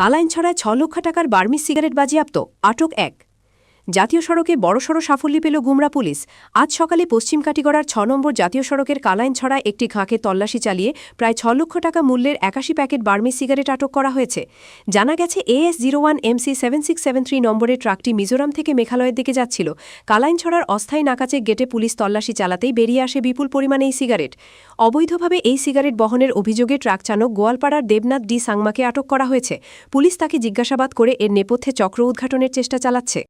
কালাইনছড়ায় ছ লক্ষ টাকার বার্মি সিগারেট বাজেয়াপ্ত আটক এক। জাতীয় সড়কে বড়সড় সাফল্য পেল গুমরা পুলিশ। আজ সকালে পশ্চিম কাটিগড়ার ছ নম্বর জাতীয় সড়কের কালাইনছড়ায় একটি খাঁকে তল্লাশি চালিয়ে প্রায় ছ লক্ষ টাকা মূল্যের একাশি প্যাকেট বার্মি সিগারেট আটক করা হয়েছে। জানা গেছে A S zero one M C seven six seven three নম্বরের ট্রাকটি মিজোরাম থেকে মেঘালয়ের দিকে যাচ্ছিল। কালাইনছড়ার অস্থায়ী নাকাচে গেটে পুলিশ তল্লাশি চালাতেই বেরিয়ে আসে বিপুল পরিমাণে এই সিগারেট। অবৈধভাবে এই সিগারেট বহনের অভিযোগে ট্রাক চালক গোয়ালপাড়ার দেবনাথ ডি সাংমাকে আটক করা হয়েছে। পুলিশ তাকে জিজ্ঞাসাবাদ করে এর নেপথ্যে চক্র উদ্ঘাটনের চেষ্টা চালাচ্ছে।